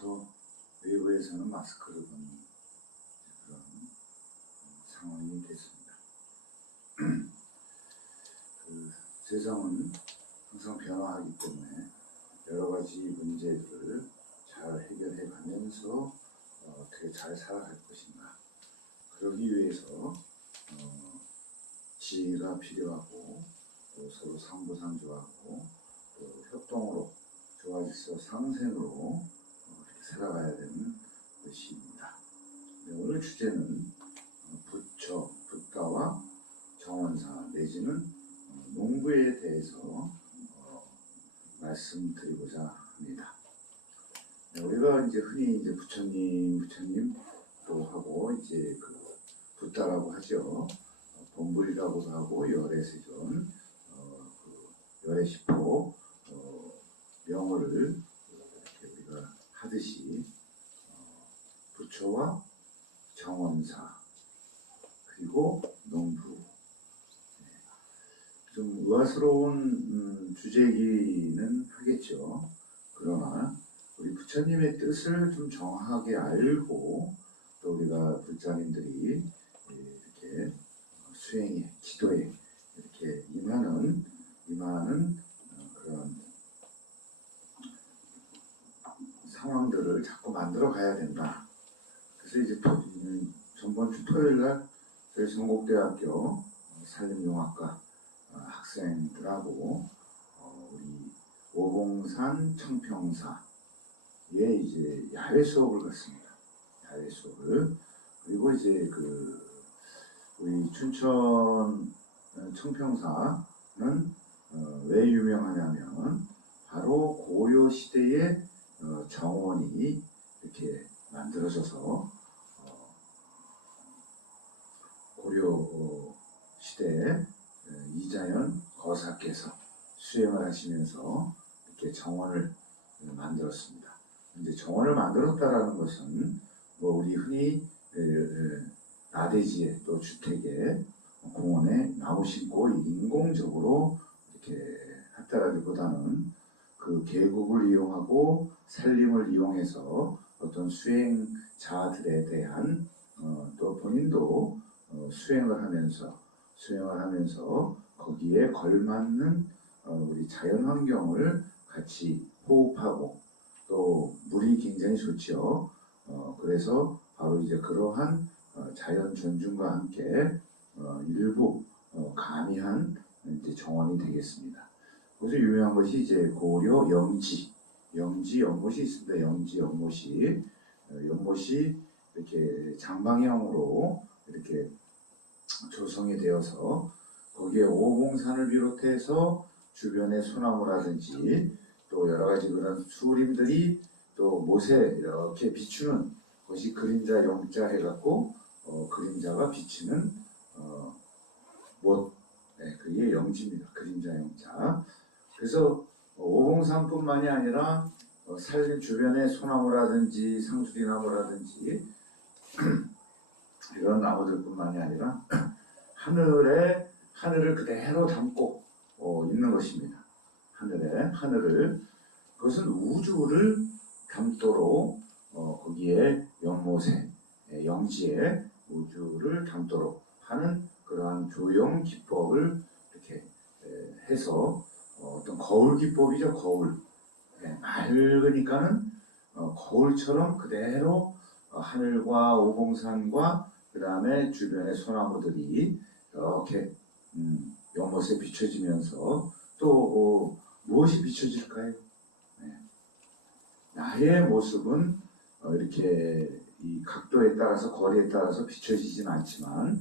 이제부터 외부에서는 마스크를 벗는 그런 상황이 됐습니다. 세상은 항상 변화하기 때문에 여러 가지 문제들을 잘 해결해 가면서 어떻게 잘 살아갈 것인가, 그러기 위해서 지혜가 필요하고, 또 서로 상부상조하고, 또 협동으로 조화질서 상생으로 이렇게 살아가야 되는 것입니다. 오늘 주제는 부처, 붓다와 정원사 내지는 농부에 대해서 말씀드리고자 합니다. 우리가 이제 흔히 이제 부처님 또 하고 이제 붓다라고 하죠. 본불이라고도 하고 열애세존, 열애십호 명호를 이렇게 우리가 하듯이 부처와 정원사 그리고 농부, 좀 의아스러운 주제이기는 하겠죠. 그러나 우리 부처님의 뜻을 좀 정확하게 알고, 또 우리가 불자님들이 이렇게 수행에, 기도에 이렇게 임하는 그런 상황들을 자꾸 만들어 가야 된다. 그래서 이제 전번 주 토요일날 저희 성곡대학교 산림용학과 학생들하고 우리 오봉산 청평사에 이제 야외 수업을 갔습니다. 야외 수업을. 그리고 이제 우리 춘천 청평사는 왜 유명하냐면 바로 고려 시대에 정원이 이렇게 만들어져서 고려 시대에 이자연 거사께서 수행을 하시면서 이렇게 정원을 만들었습니다. 이제 정원을 만들었다라는 것은 우리 흔히 나대지에 또 주택에 공원에 나무 심고 인공적으로 이렇게 했다라기보다는 그 계곡을 이용하고 산림을 이용해서 어떤 수행자들에 대한 또 본인도 수행을 하면서 거기에 걸맞는 우리 자연 환경을 같이 호흡하고, 또 물이 굉장히 좋죠. 그래서 바로 이제 그러한 자연 존중과 함께 일부 가미한 이제 정원이 되겠습니다. 거기서 유명한 것이 이제 고려 연못이 있습니다. 연못이 이렇게 장방형으로 이렇게 조성이 되어서 거기에 오봉산을 비롯해서 주변의 소나무라든지 또 여러 가지 그런 수림들이 또 못에 이렇게 비추는 것이 그림자 영자 해갖고 그림자가 비치는 못, 그게 영지입니다. 그림자 영자. 그래서 오봉산뿐만이 아니라 산림 주변의 소나무라든지 상수리나무라든지 이런 나무들뿐만이 아니라 하늘을 그대로 담고 있는 것입니다. 하늘을, 그것은 우주를 담도록 거기에 연못에, 영지에 우주를 담도록 하는 그러한 조형 기법을 이렇게 해서 어떤 거울 기법이죠. 거울. 맑으니까는 거울처럼 그대로 하늘과 오봉산과 그 다음에 주변의 소나무들이 이렇게 연못에 비춰지면서 또 무엇이 비춰질까요? 나의 모습은 이렇게 이 각도에 따라서 거리에 따라서 비춰지진 않지만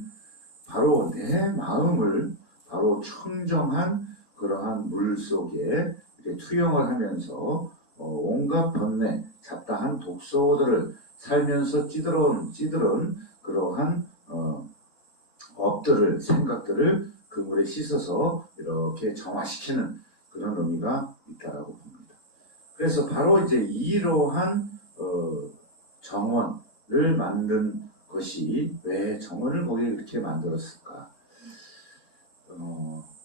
바로 내 마음을 바로 청정한 그러한 물 속에 이렇게 투영을 하면서 온갖 번뇌, 잡다한 독소들을 살면서 찌들은 그러한 업들을, 생각들을 그 물에 씻어서 이렇게 정화시키는 그런 의미가 있다라고 봅니다. 그래서 바로 이제 이러한 정원을 만든 것이, 왜 정원을 거기에 이렇게 만들었을까?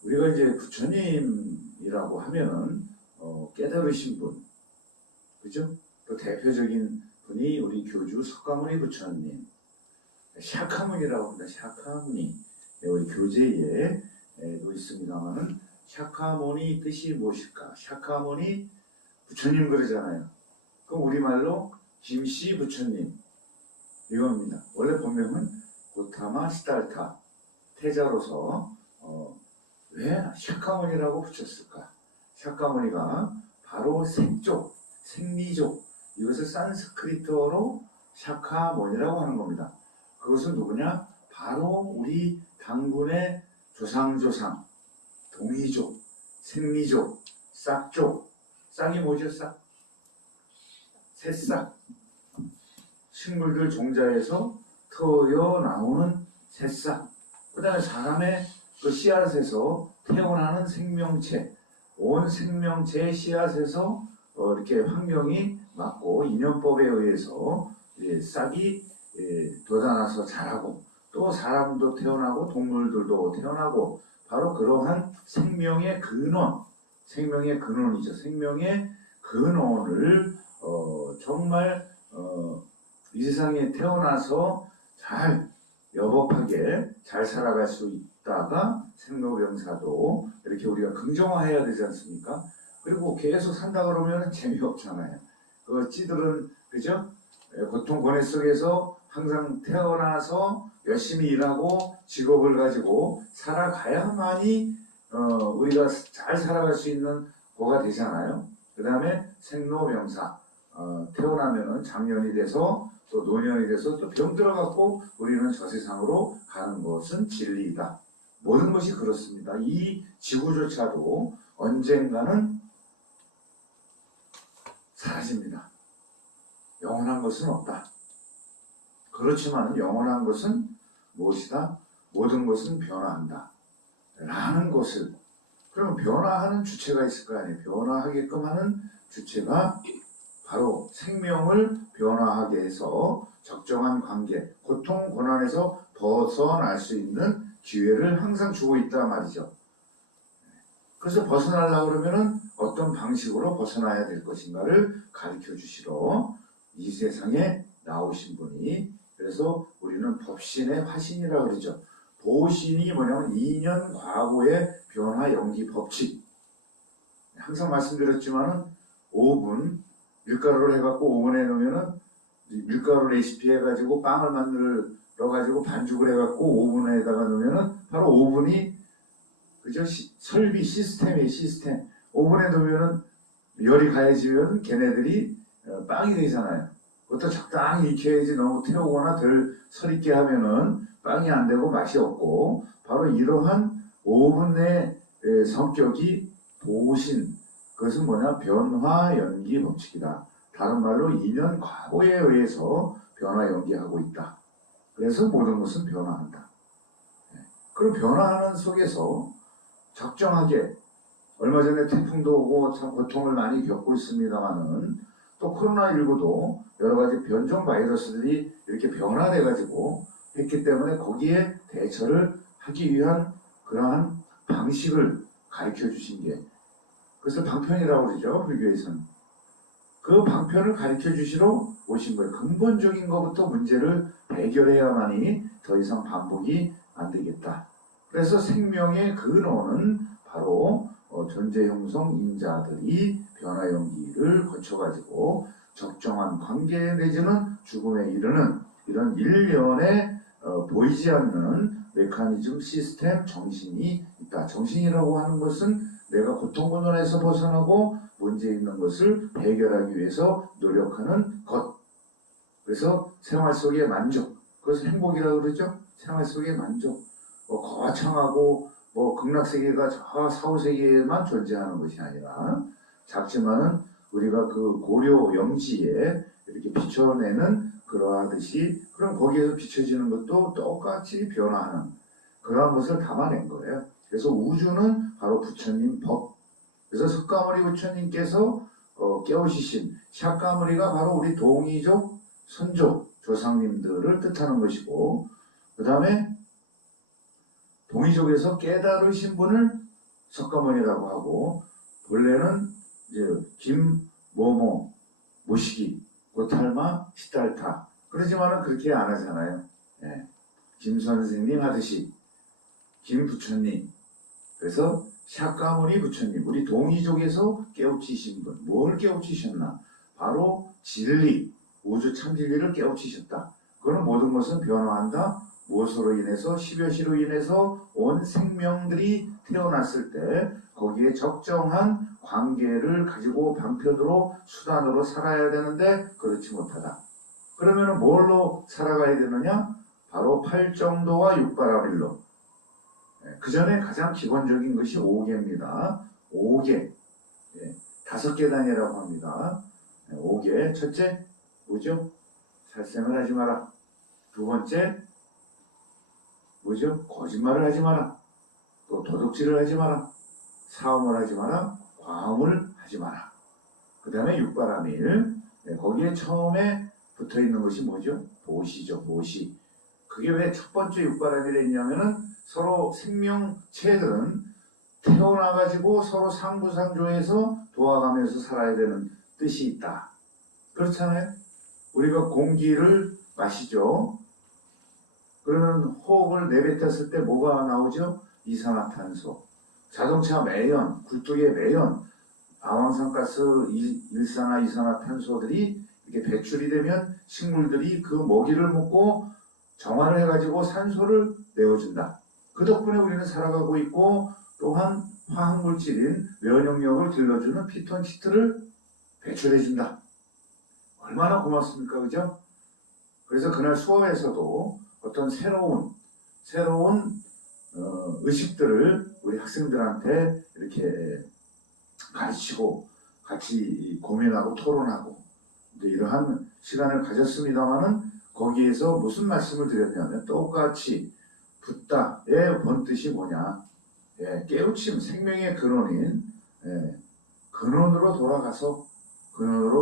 우리가 이제 부처님이라고 하면은 깨달으신 분, 그죠? 또 대표적인 분이 우리 교주 석가모니 부처님, 샤카무니라고 합니다. 샤카무니. 우리 교재에도 있습니다만은 샤카모니 뜻이 무엇일까? 샤카모니 부처님 그러잖아요. 그럼 우리말로 김씨 부처님 이겁니다. 원래 본명은 고타마 시달타 태자로서 왜 샤카모니라고 붙였을까? 샤카모니가 바로 생족, 생리족 이것을 산스크리트어로 샤카모니라고 하는 겁니다. 그것은 누구냐? 바로 우리 당군의 조상조상, 동이족, 생리족, 싹족. 싹이 뭐죠? 싹? 새싹. 식물들 종자에서 터여 나오는 새싹. 그 다음에 사람의 그 씨앗에서 태어나는 생명체, 온 생명체의 씨앗에서 이렇게 환경이 맞고 인연법에 의해서 싹이 돋아나서 자라고 또 사람도 태어나고 동물들도 태어나고 바로 그러한 생명의 근원이죠. 생명의 근원을 정말 이 세상에 태어나서 잘 여법하게 잘 살아갈 수 있다가 생로병사도 이렇게 우리가 긍정화해야 되지 않습니까? 그리고 계속 산다 그러면 재미없잖아요. 그 찌들은 그죠? 고통 고뇌 속에서 항상 태어나서 열심히 일하고 직업을 가지고 살아가야만이 우리가 잘 살아갈 수 있는 거가 되잖아요. 그 다음에 생로병사 태어나면은 장년이 돼서 또 노년이 돼서 또 병 들어갖고 우리는 저 세상으로 가는 것은 진리이다. 모든 것이 그렇습니다. 이 지구조차도 언젠가는 사라집니다. 영원한 것은 없다. 그렇지만 영원한 것은 무엇이다? 모든 것은 변화한다. 라는 것을 그럼 변화하는 주체가 있을 거 아니에요. 변화하게끔 하는 주체가 바로 생명을 변화하게 해서 적정한 관계, 고통, 고난에서 벗어날 수 있는 기회를 항상 주고 있단 말이죠. 그래서 벗어나려고 그러면은 어떤 방식으로 벗어나야 될 것인가를 가르쳐 주시러 이 세상에 나오신 분이 그래서 우리는 법신의 화신이라고 그러죠. 보신이 뭐냐면 2년 과거의 변화 연기 법칙. 항상 말씀드렸지만은 오븐 밀가루를 해갖고 오븐에 넣으면은 밀가루 레시피 해가지고 빵을 만들어가지고 반죽을 해갖고 오븐에다가 넣으면은 바로 오븐이 그죠? 설비 시스템이에요. 시스템. 오븐에 넣으면은 열이 가해지면 걔네들이 빵이 되잖아요. 그것도 적당히 익혀야지 너무 태우거나 덜 설익게 하면은 빵이 안 되고 맛이 없고 바로 이러한 오븐의 성격이 보신 그것은 뭐냐? 변화 연기 법칙이다. 다른 말로 2년 과거에 의해서 변화 연기하고 있다. 그래서 모든 것은 변화한다. 그럼 변화하는 속에서 적정하게 얼마 전에 태풍도 오고 참 고통을 많이 겪고 있습니다만은 또 코로나19도 여러 가지 변종 바이러스들이 이렇게 변화돼가지고 했기 때문에 거기에 대처를 하기 위한 그러한 방식을 가르쳐 주신 게 그것을 방편이라고 그러죠. 불교에서는. 그 방편을 가르쳐 주시러 오신 거예요. 근본적인 것부터 문제를 해결해야만이 더 이상 반복이 안 되겠다. 그래서 생명의 근원은 바로 존재 형성 인자들이 변화 연기를 거쳐가지고 적정한 관계 내지는 죽음에 이르는 이런 일련의 보이지 않는 메커니즘 시스템 정신이 있다. 정신이라고 하는 것은 내가 고통고난에서 벗어나고 문제 있는 것을 해결하기 위해서 노력하는 것. 그래서 생활 속의 만족. 그것을 행복이라고 그러죠. 생활 속의 만족. 거창하고 극락세계가 저 사후세계에만 존재하는 것이 아니라 작지만은 우리가 그 고려 영지에 이렇게 비춰내는 그러하듯이 그럼 거기에서 비춰지는 것도 똑같이 변화하는 그러한 것을 담아낸 거예요. 그래서 우주는 바로 부처님 법. 그래서 석가모니 부처님께서 깨우치신 샤카무리가 바로 우리 동이족, 선족, 조상님들을 뜻하는 것이고 그 다음에 동이족에서 깨달으신 분을 석가모니라고 하고 본래는 이제 김모모 모시기, 고탈마, 시달타. 그러지만은 그렇게 안 하잖아요. 예. 김 선생님 하듯이, 김 부처님. 그래서 샤까무니 부처님, 우리 동이족에서 깨우치신 분, 뭘 깨우치셨나? 바로 진리, 우주 참진리를 깨우치셨다. 그거는 모든 것은 변화한다. 무엇으로 인해서? 십여시로 인해서 온 생명들이 태어났을 때 거기에 적정한 관계를 가지고 방편으로 수단으로 살아야 되는데 그렇지 못하다. 그러면 뭘로 살아가야 되느냐? 바로 팔정도와 육바라밀로. 그 전에 가장 기본적인 것이 5개입니다. 5개. 5계단이라고 합니다. 5개. 첫째, 뭐죠? 살생을 하지 마라. 두 번째, 뭐죠? 거짓말을 하지 마라. 또 도둑질을 하지 마라. 사음을 하지 마라. 과음을 하지 마라. 그 다음에 육바라밀. 거기에 처음에 붙어 있는 것이 뭐죠? 보시죠. 보시. 그게 왜 첫 번째 육바라밀에 있냐면은 서로 생명체들은 태어나가지고 서로 상부상조해서 도와가면서 살아야 되는 뜻이 있다. 그렇잖아요? 우리가 공기를 마시죠. 그러면 호흡을 내뱉었을 때 뭐가 나오죠? 이산화탄소. 자동차 매연, 굴뚝의 매연, 아황산가스, 일산화, 이산화탄소들이 이렇게 배출이 되면 식물들이 그 먹이를 먹고 정화를 해가지고 산소를 내어준다. 그 덕분에 우리는 살아가고 있고 또한 화학물질인 면역력을 길러주는 피톤치드를 배출해준다. 얼마나 고맙습니까? 그죠? 그래서 그날 수업에서도 어떤 새로운 의식들을 우리 학생들한테 이렇게 가르치고 같이 고민하고 토론하고 이러한 시간을 가졌습니다마는 거기에서 무슨 말씀을 드렸냐면 똑같이 붓다의 본뜻이 뭐냐? 깨우침, 생명의 근원인 근원으로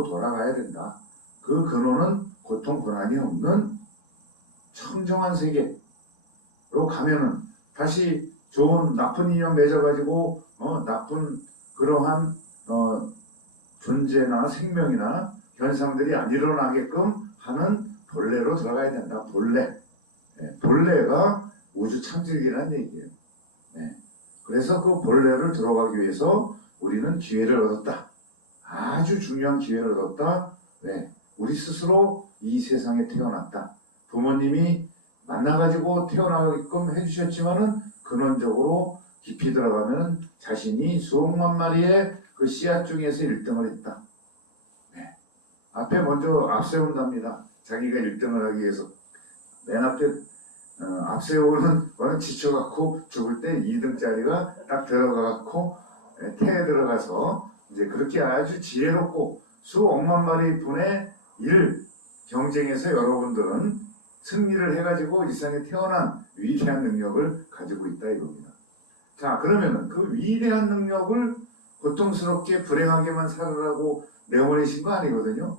돌아가야 된다. 그 근원은 고통, 고난이 없는 청정한 세계로 가면은 다시 좋은 나쁜 인연 맺어가지고 나쁜 그러한 존재나 생명이나 현상들이 안 일어나게끔 하는 본래로 들어가야 된다. 본래가 우주 참질기라는 얘기예요. 그래서 그 본래를 들어가기 위해서 우리는 기회를 얻었다. 아주 중요한 기회를 얻었다. 우리 스스로 이 세상에 태어났다. 부모님이 만나가지고 태어나게끔 해주셨지만은 근원적으로 깊이 들어가면 자신이 수억만 마리의 그 씨앗 중에서 1등을 했다. 앞에 먼저 앞세운답니다. 자기가 1등을 하기 위해서. 맨 앞에 앞세우는 거는 지쳐갖고 죽을 때 2등짜리가 딱 들어가갖고 태에 들어가서 이제 그렇게 아주 지혜롭고 수억만 마리 분의 1 경쟁에서 여러분들은 승리를 해가지고 이 세상에 태어난 위대한 능력을 가지고 있다 이겁니다. 자, 그러면은 그 위대한 능력을 고통스럽게 불행하게만 살으라고 내보내신 거 아니거든요.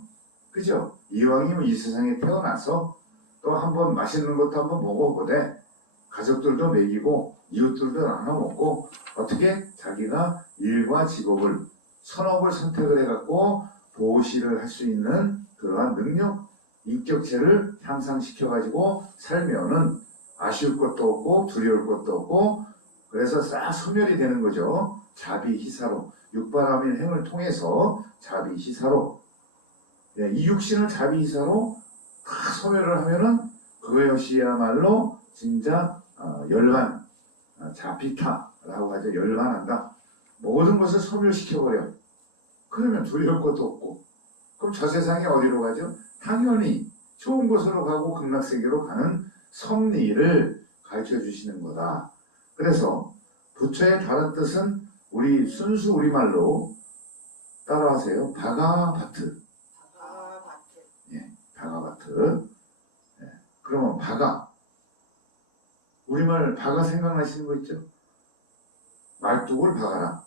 그죠? 이왕이면 이 세상에 태어나서 또 한번 맛있는 것도 한번 먹어보되 가족들도 먹이고 이웃들도 나눠 먹고 어떻게 자기가 일과 직업을 선업을 선택을 해갖고 보시를 할 수 있는 그러한 능력, 인격체를 향상시켜가지고 살면은 아쉬울 것도 없고 두려울 것도 없고 그래서 싹 소멸이 되는 거죠. 자비희사로 육바라밀 행을 통해서 자비희사로 이 육신을 자비희사로 다 소멸을 하면은 그것이야말로 진짜 열반, 자비타라고 하죠. 열반한다. 모든 것을 소멸시켜버려. 그러면 두려울 것도 없고 그럼 저 세상에 어디로 가죠? 당연히 좋은 곳으로 가고 극락세계로 가는 섭리를 가르쳐 주시는 거다. 그래서 부처의 다른 뜻은 우리 순수 우리말로 따라하세요. 바가바트. 바가바트. 그러면 바가. 우리말 바가 생각나시는 거 있죠? 말뚝을 박아라.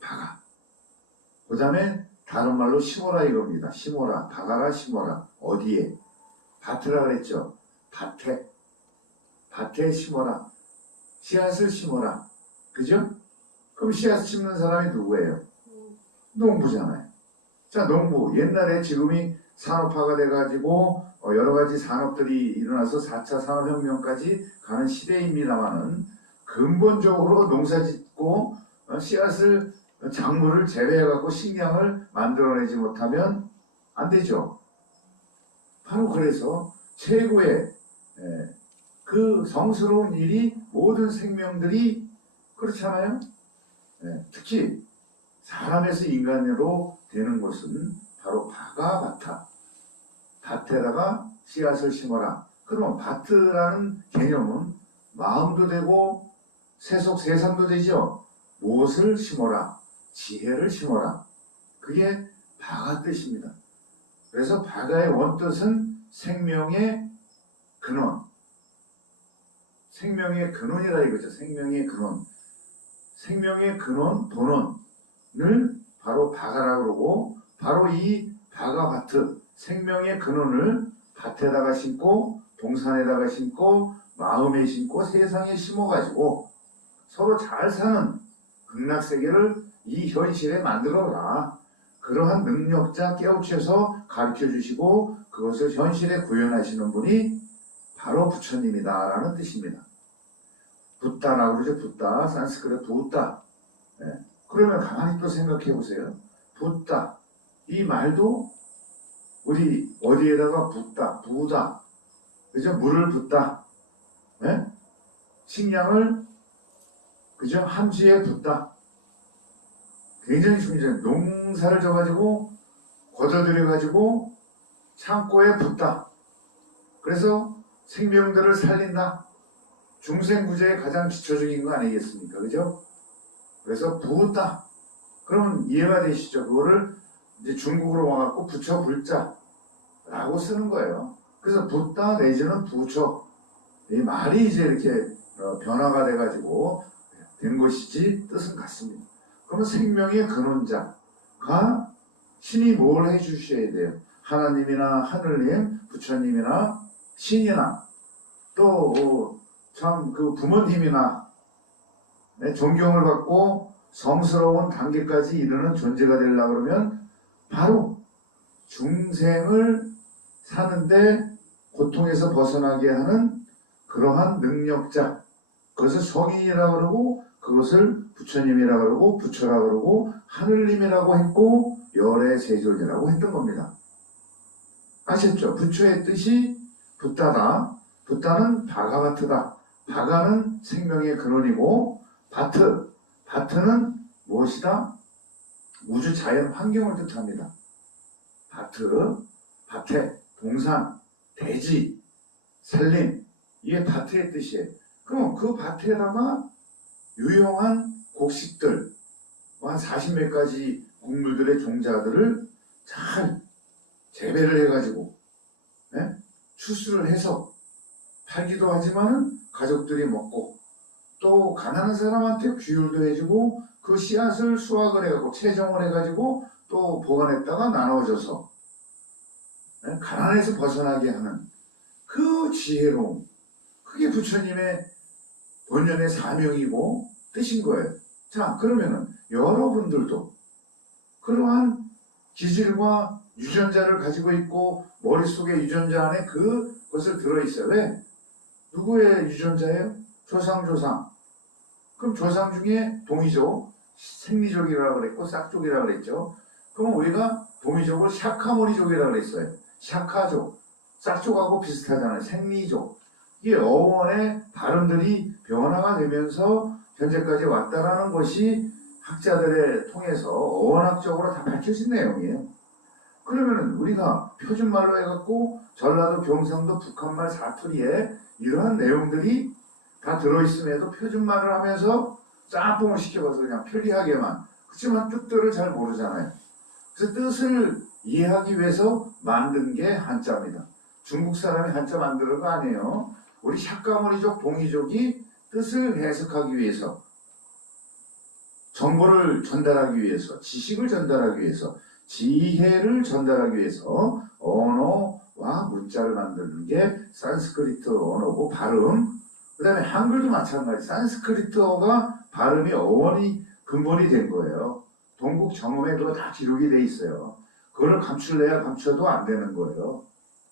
바가. 그 다음에 다른 말로 심어라 이겁니다. 심어라. 박아라 심어라. 어디에? 밭이라 그랬죠. 밭에 심어라. 씨앗을 심어라. 그죠? 그럼 씨앗 심는 사람이 누구예요? 농부잖아요. 자, 농부. 옛날에 지금이 산업화가 돼가지고 여러 가지 산업들이 일어나서 4차 산업혁명까지 가는 시대입니다만은 근본적으로 농사 짓고 씨앗을 작물을 재배해갖고 식량을 만들어내지 못하면 안 되죠. 바로 그래서 최고의 그 성스러운 일이 모든 생명들이 그렇잖아요. 특히 사람에서 인간으로 되는 것은 바로 바가 밭아. 밭에다가 씨앗을 심어라. 그러면 밭이라는 개념은 마음도 되고 세속 세상도 되죠. 무엇을 심어라? 지혜를 심어라. 그게 바가 뜻입니다. 그래서 바가의 원뜻은 생명의 근원. 생명의 근원이라 이거죠. 생명의 근원. 생명의 근원, 본원을 바로 바가라고 그러고, 바로 이 바가밭, 생명의 근원을 밭에다가 심고, 동산에다가 심고, 마음에 심고, 세상에 심어가지고 서로 잘 사는 극락세계를 이 현실에 만들어라. 그러한 능력자 깨우쳐서 가르쳐주시고 그것을 현실에 구현하시는 분이 바로 부처님이다라는 뜻입니다. 붓다라고 그러죠. 붓다. 산스크리트 붓다. 그러면 가만히 또 생각해 보세요. 붓다. 이 말도 우리 어디에다가 붓다, 부다. 그죠? 물을 붓다. 식량을 그죠? 함수에 붓다. 굉장히 중요해요. 농사를 져가지고 걷어들여가지고 창고에 붓다. 그래서 생명들을 살린다. 중생구제의 가장 기초적인 거 아니겠습니까? 그죠? 그래서 부었다. 그러면 이해가 되시죠? 그거를 이제 중국으로 와갖고 부처 불자라고 쓰는 거예요. 그래서 붓다 내지는 부처. 이 말이 이제 이렇게 변화가 돼가지고 된 것이지 뜻은 같습니다. 그러면 생명의 근원자가 신이 뭘 해주셔야 돼요? 하나님이나 하늘님, 부처님이나 신이나 또 참 그 부모님이나 존경을 받고 성스러운 단계까지 이르는 존재가 되려고 그러면 바로 중생을 사는데 고통에서 벗어나게 하는 그러한 능력자, 그것을 성인이라고 그러고 그것을 부처님이라고 그러고 부처라고 그러고 하늘님이라고 했고 열애세존이라고 했던 겁니다. 아셨죠? 부처의 뜻이 붓다다. 붓다는 바가바트다. 바가는 생명의 근원이고 바트는 무엇이다? 우주 자연 환경을 뜻합니다. 밭에, 동산, 대지, 산림, 이게 밭의 뜻이에요. 그럼 그 밭에다가 유용한 곡식들, 한 40몇 가지 곡물들의 종자들을 잘 재배를 해가지고 추수를 해서 팔기도 하지만은 가족들이 먹고 또 가난한 사람한테 규율도 해주고 그 씨앗을 수확을 해가지고 채종을 해가지고 또 보관했다가 나눠줘서 가난에서 벗어나게 하는 그 지혜로움, 그게 부처님의 본연의 사명이고 뜻인 거예요. 자, 그러면은 여러분들도 그러한 기질과 유전자를 가지고 있고 머릿속에 유전자 안에 그것을 들어있어요. 왜? 누구의 유전자예요? 조상. 그럼 조상 중에 동이족, 생리족이라고 그랬고 싹족이라고 그랬죠. 그럼 우리가 동이족을 샤카모리족이라고 그랬어요. 샤카족, 싹족하고 비슷하잖아요. 생리족. 이게 어원의 발음들이 변화가 되면서 현재까지 왔다라는 것이 학자들의 통해서 어원학적으로 다 밝혀진 내용이에요. 그러면은 우리가 표준말로 해갖고 전라도, 경상도, 북한말 사투리에 이러한 내용들이 다 들어있음에도 표준말을 하면서 짬뽕을 시켜봐서 그냥 편리하게만, 그렇지만 뜻들을 잘 모르잖아요. 그래서 뜻을 이해하기 위해서 만든 게 한자입니다. 중국 사람이 한자 만드는 거 아니에요. 우리 샤카모리족, 동이족이 뜻을 해석하기 위해서, 정보를 전달하기 위해서, 지식을 전달하기 위해서, 지혜를 전달하기 위해서 언어와 문자를 만드는 게 산스크리트 언어고 발음, 그 다음에 한글도 마찬가지. 산스크리트어가 발음이 어원이 근본이 된 거예요. 동국 정음에 그거 다 기록이 돼 있어요. 그걸 감출래야 감춰도 안 되는 거예요.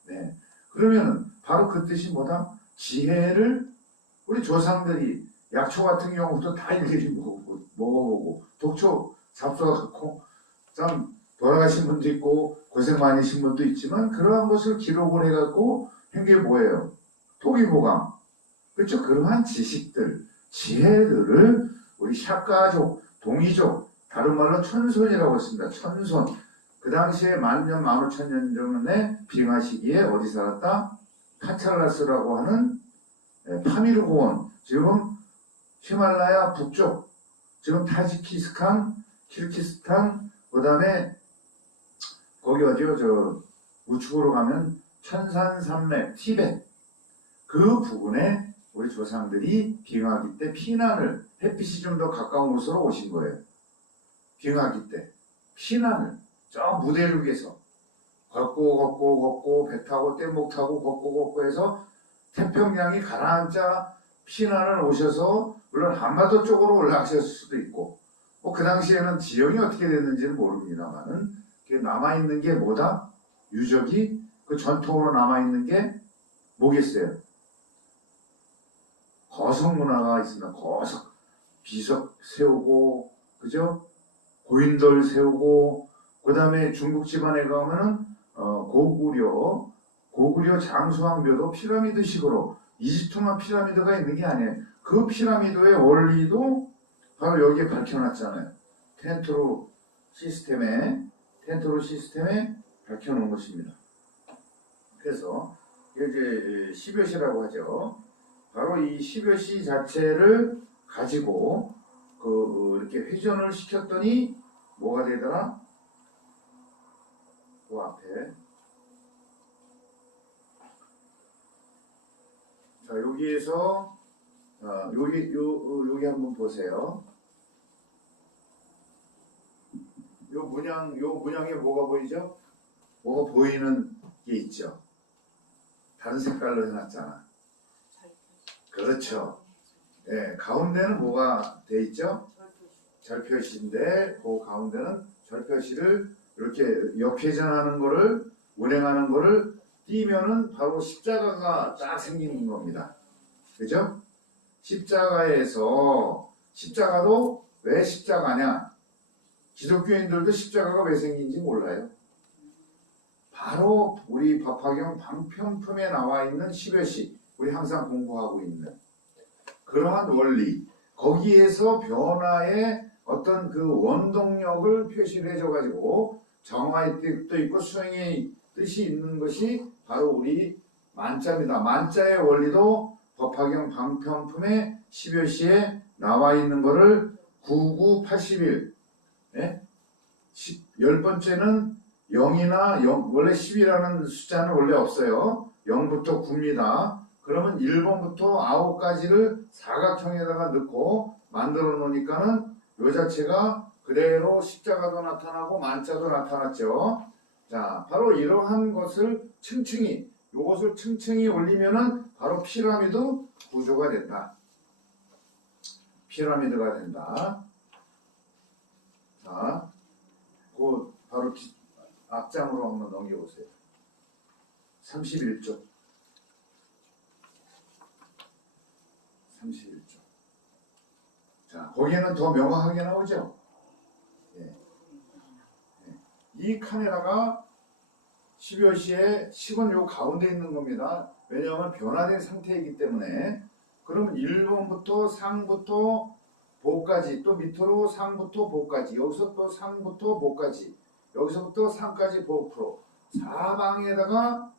네. 그러면 바로 그 뜻이 뭐다? 지혜를 우리 조상들이 약초 같은 경우도 다 일일이 먹어보고 독초 잡숴 갖고 참 돌아가신 분도 있고 고생 많으신 분도 있지만 그러한 것을 기록을 해갖고 한 게 뭐예요? 토기보감. 그렇죠? 그러한 지식들, 지혜들을 우리 샤가족, 동이족, 다른 말로 천손이라고 했습니다. 천손. 그 당시에 10,000년, 15,000년 전에 빙하 시기에 어디 살았다? 파찰라스라고 하는 파미르 고원, 지금 히말라야 북쪽, 지금 타지키스탄, 키르기스탄, 그 다음에 거기 어디요? 저 우측으로 가면 천산산맥, 티베트 그 부분에 우리 조상들이 빙하기 때 피난을 햇빛이 좀 더 가까운 곳으로 오신 거예요. 빙하기 때 피난을 저 무대륙에서 걷고 배 타고 떼목 타고 걷고 해서 태평양이 가라앉자 피난을 오셔서 물론 한반도 쪽으로 올라가셨을 수도 있고 뭐 그 당시에는 지형이 어떻게 됐는지는 모릅니다만은 남아있는 게 뭐다? 유적이 그 전통으로 남아있는 게 뭐겠어요? 거석 문화가 있습니다. 거석 비석 세우고 그죠? 고인돌 세우고 그 다음에 중국 집안에 가면은 고구려 장수왕묘도 피라미드식으로 이집트만 피라미드가 있는 게 아니에요. 그 피라미드의 원리도 바로 여기에 밝혀놨잖아요. 텐트로 시스템에 밝혀놓은 것입니다. 그래서 이제 십여시라고 하죠. 바로 이 십여시 자체를 가지고 이렇게 회전을 시켰더니 뭐가 되더라? 그 앞에 자 여기에서 여기 한번 보세요. 요 문양에 뭐가 보이죠? 뭐가 보이는 게 있죠. 다른 색깔로 해놨잖아. 그렇죠. 네, 가운데는 뭐가 돼 있죠? 절표시인데 그 가운데는 절표시를 이렇게 역회전하는 거를 운행하는 거를 띄면은 바로 십자가가 딱 생기는 겁니다. 그죠? 십자가도 왜 십자가냐? 기독교인들도 십자가가 왜 생긴지 몰라요. 바로 우리 법화경 방편품에 나와 있는 십여시 우리 항상 공부하고 있는 그러한 원리 거기에서 변화의 어떤 그 원동력을 표시를 해줘가지고 정화의 뜻도 있고 수행의 뜻이 있는 것이 바로 우리 만자입니다. 만자의 원리도 법화경 방편품의 십여시에 나와 있는 것을 9981 네? 10번째는 0이나 0, 원래 10이라는 숫자는 원래 없어요. 0부터 9입니다. 그러면 1번부터 9까지를 사각형에다가 넣고 만들어 놓으니까는 요 자체가 그대로 십자가도 나타나고 만자도 나타났죠. 자, 바로 이러한 것을 요것을 층층이 올리면은 바로 피라미드 구조가 된다. 피라미드가 된다. 자, 그 바로 앞장으로 한번 넘겨보세요. 31쪽. 자, 거기에는 더 명확하게 나오죠. 예. 이 카메라가 12월시에 식은 요 가운데 있는 겁니다. 왜냐하면 변화된 상태이기 때문에. 그러면 1번부터 상부터 보까지 또 밑으로 상부터 보까지 여기서 또 상부터 보까지 여기서부터 상까지 보프로 사방에다가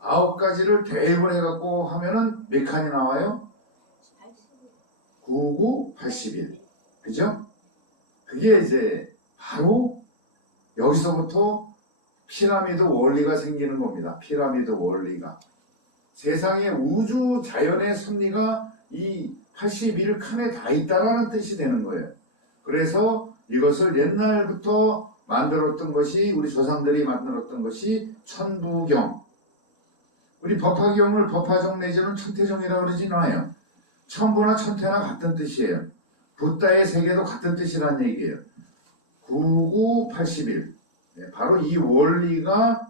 9가지를 대입을 해갖고 하면은 몇 칸이 나와요? 99, 81 그죠? 그게 이제 바로 여기서부터 피라미드 원리가 생기는 겁니다. 피라미드 원리가 세상의 우주 자연의 섭리가 이 81칸에 다 있다라는 뜻이 되는 거예요. 그래서 이것을 옛날부터 만들었던 것이 우리 조상들이 만들었던 것이 천부경. 우리 법화경을 법화정 내지는 천태정이라고 그러진 않아요. 천부나 천태나 같은 뜻이에요. 붓다의 세계도 같은 뜻이라는 얘기예요. 99, 81. 바로 이 원리가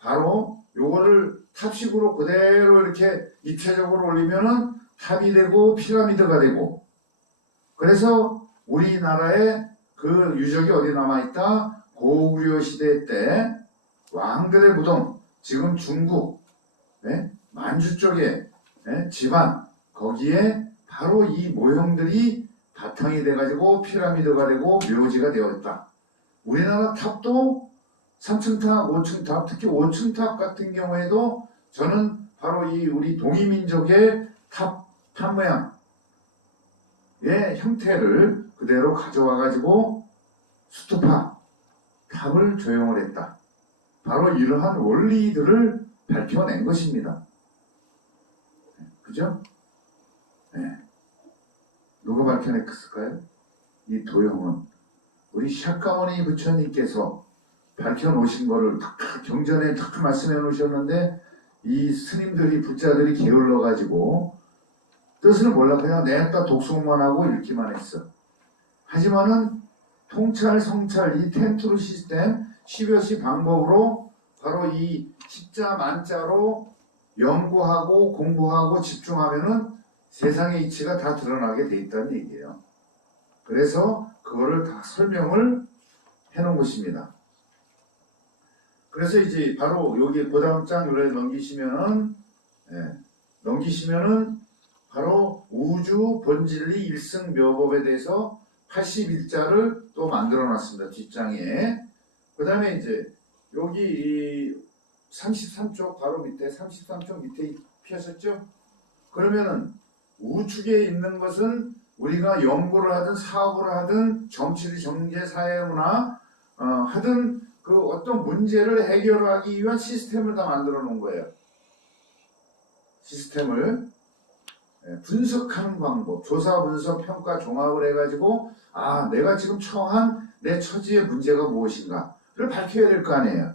바로 요거를 탑식으로 그대로 이렇게 입체적으로 올리면은 탑이 되고 피라미드가 되고, 그래서 우리나라에 그 유적이 어디 남아있다? 고구려 시대 때 왕들의 무덤, 지금 중국 만주 쪽에 집안, 거기에 바로 이 모형들이 바탕이 돼가지고 피라미드가 되고 묘지가 되었다. 우리나라 탑도 3층 탑, 5층 탑, 특히 5층 탑 같은 경우에도 저는 바로 이 우리 동이민족의 탑 모양의 형태를 그대로 가져와가지고 스투파, 탑을 조형을 했다. 바로 이러한 원리들을 밝혀낸 것입니다. 그죠? 누가 밝혀냈을까요? 이 도형은 우리 샤까모니 부처님께서 밝혀놓으신 거를 딱 경전에 딱 말씀해 놓으셨는데, 이 스님들이 부자들이 게을러 가지고 뜻을 몰라 그냥 내가 독송만 하고 읽기만 했어. 하지만은 통찰, 성찰, 이 텐트루 시스템 10여시 방법으로 바로 이 십자 만자로 연구하고 공부하고 집중하면은 세상의 이치가 다 드러나게 돼 있다는 얘기예요. 그래서 그거를 다 설명을 해놓은 것입니다. 그래서 이제 바로 여기 그 다음 장을 넘기시면은 바로 우주 본진리 일승 묘법에 대해서 81자를 또 만들어 놨습니다. 뒷장에. 그 다음에 이제 여기 이 33쪽 바로 밑에 33쪽 밑에 펴셨죠? 그러면은 우측에 있는 것은 우리가 연구를 하든 사업을 하든 정치를 경제 사회문화 하든 그 어떤 문제를 해결하기 위한 시스템을 다 만들어 놓은 거예요. 시스템을 분석하는 방법, 조사, 분석, 평가, 종합을 해가지고 내가 지금 처한 내 처지의 문제가 무엇인가를 밝혀야 될 거 아니에요.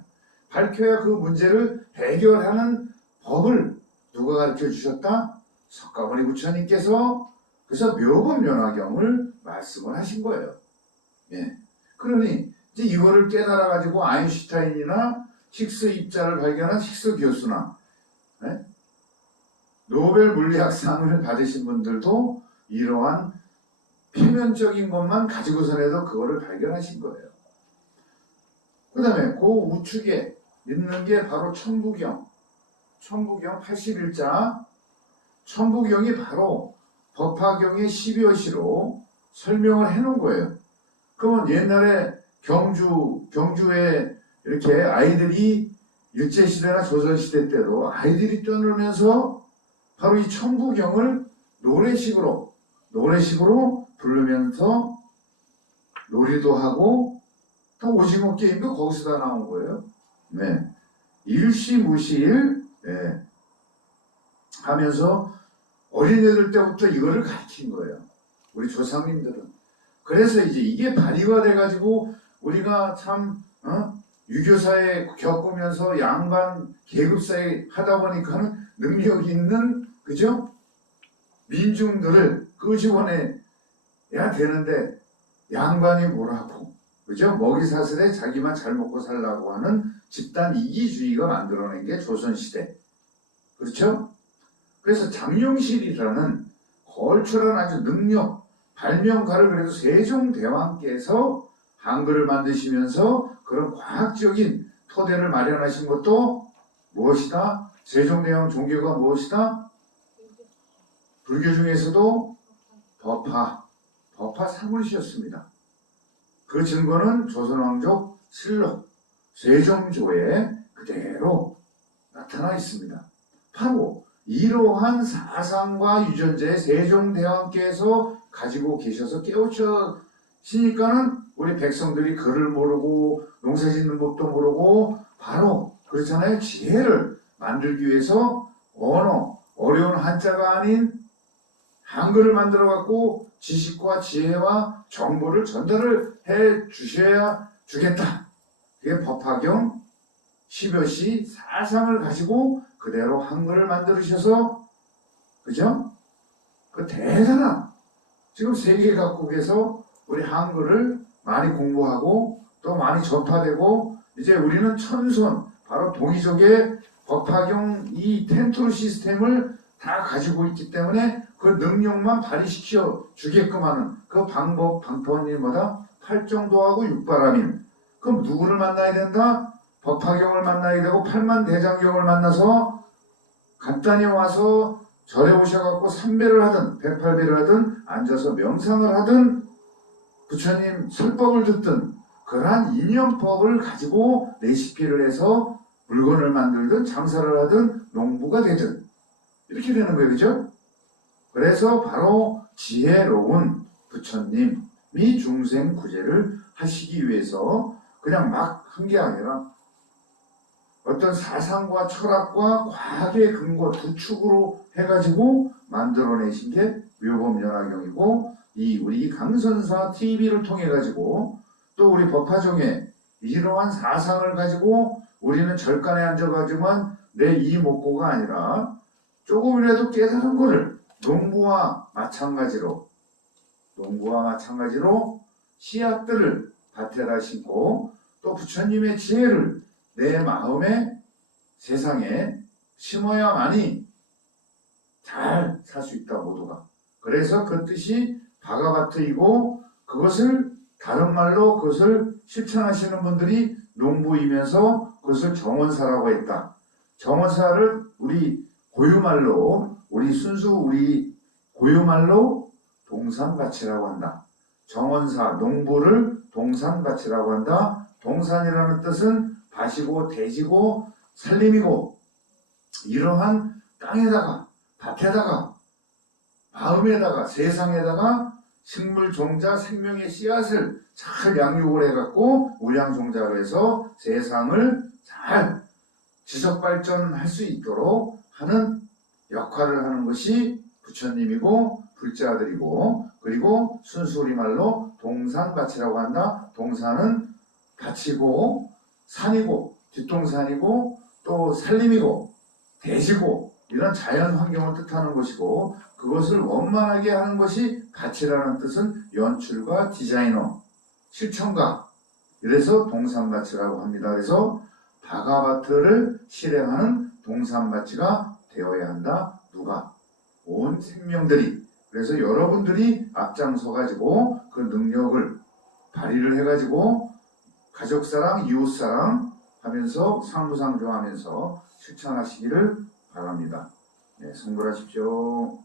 밝혀야 그 문제를 해결하는 법을 누가 가르쳐 주셨다? 석가모니 부처님께서 그래서 묘법연화경을 말씀을 하신 거예요. 그러니 이제 이거를 깨달아가지고 아인슈타인이나 힉스 입자를 발견한 힉스 교수나 노벨 물리학상을 받으신 분들도 이러한 표면적인 것만 가지고서라도 그거를 발견하신 거예요. 그 다음에 그 우측에 있는 게 바로 천부경 81자, 천부경이 바로 법화경의 12여시로 설명을 해놓은 거예요. 그러면 옛날에 경주에 이렇게 아이들이 일제시대나 조선시대 때도 아이들이 뛰어놀면서 바로 이 천부경을 노래식으로 부르면서 놀이도 하고 또 오징어 게임도 거기서 다 나온 거예요. 일시무시일 하면서 어린애들 때부터 이거를 가르친 거예요. 우리 조상님들은. 그래서 이제 이게 발휘가 돼가지고 우리가 참 유교사에 겪으면서 양반 계급사에 하다 보니까는 능력 있는 그죠? 민중들을 끄집어내야 되는데 양반이 뭐라고 그죠? 먹이사슬에 자기만 잘 먹고 살라고 하는 집단 이기주의가 만들어낸 게 조선시대. 그렇죠? 그래서 장룡실이라는 걸출한 아주 능력, 발명가를 그래도 세종대왕께서 한글을 만드시면서 그런 과학적인 토대를 마련하신 것도 무엇이다? 세종대왕 종교가 무엇이다? 불교 중에서도 법화 사물시였습니다. 그 증거는 조선왕족 실록 세종조에 그대로 나타나 있습니다. 바로 이러한 사상과 유전자의 세종대왕께서 가지고 계셔서 깨우쳐시니까는 우리 백성들이 글을 모르고 농사짓는 법도 모르고 바로 그렇잖아요. 지혜를 만들기 위해서 어려운 한자가 아닌 한글을 만들어 갖고 지식과 지혜와 정보를 전달을 해 주셔야 주겠다. 그게 법화경 10여시 사상을 가지고 그대로 한글을 만들으셔서 그죠? 그 대단한 지금 세계 각국에서 우리 한글을 많이 공부하고 또 많이 전파되고 이제 우리는 천손 바로 동이족의 법화경 이 텐트로 시스템을 다 가지고 있기 때문에 그 능력만 발휘시켜 주게끔 하는 그 방법 방법이 뭐다? 팔정도하고 육바람인. 그럼 누구를 만나야 된다? 법화경을 만나야 되고 팔만대장경을 만나서 간단히 와서 절에 오셔갖고 3배를 하든 108배를 하든 앉아서 명상을 하든 부처님 설법을 듣든 그러한 인연법을 가지고 레시피를 해서 물건을 만들든 장사를 하든 농부가 되든 이렇게 되는 거예요. 그죠? 그래서 바로 지혜로운 부처님이 중생 구제를 하시기 위해서 그냥 막 한 게 아니라 어떤 사상과 철학과 과학의 근거 두 축으로 해가지고 만들어내신 게 묘법연화경이고 이 우리 강선사 TV를 통해 가지고 또 우리 법화종에 이러한 사상을 가지고 우리는 절간에 앉아가지고만 내 이목구가 아니라 조금이라도 깨달은 거를 농부와 마찬가지로 씨앗들을 밭에다 심고 또 부처님의 지혜를 내 마음에 세상에 심어야만이 잘 살 수 있다 모두가. 그래서 그 뜻이 바가바트이고 그것을 다른 말로 그것을 실천하시는 분들이 농부이면서 그것을 정원사라고 했다. 정원사를 우리 고유말로 우리 고유말로 동산밭이라고 한다. 정원사 농부를 동산밭이라고 한다. 동산이라는 뜻은 밭이고 대지고 살림이고 이러한 땅에다가 밭에다가 마음에다가 세상에다가 식물 종자 생명의 씨앗을 잘 양육을 해갖고 우량종자로 해서 세상을 잘 지속 발전할 수 있도록 하는 역할을 하는 것이 부처님이고 불자들이고 그리고 순수 우리말로 동산밭이라고 한다. 동산은 밭이고 산이고 뒷동산이고 또 산림이고 대지고 이런 자연 환경을 뜻하는 것이고 그것을 원만하게 하는 것이 밭이라는 뜻은 연출가 디자이너 실천가 이래서 동산밭이라고 합니다. 그래서 바가바트를 실행하는 동산밭이가 되어야 한다. 누가? 온 생명들이. 그래서 여러분들이 앞장서 가지고 그 능력을 발휘를 해가지고 가족사랑 이웃사랑 하면서 상부상조하면서 실천하시기를 바랍니다. 네, 성불하십시오.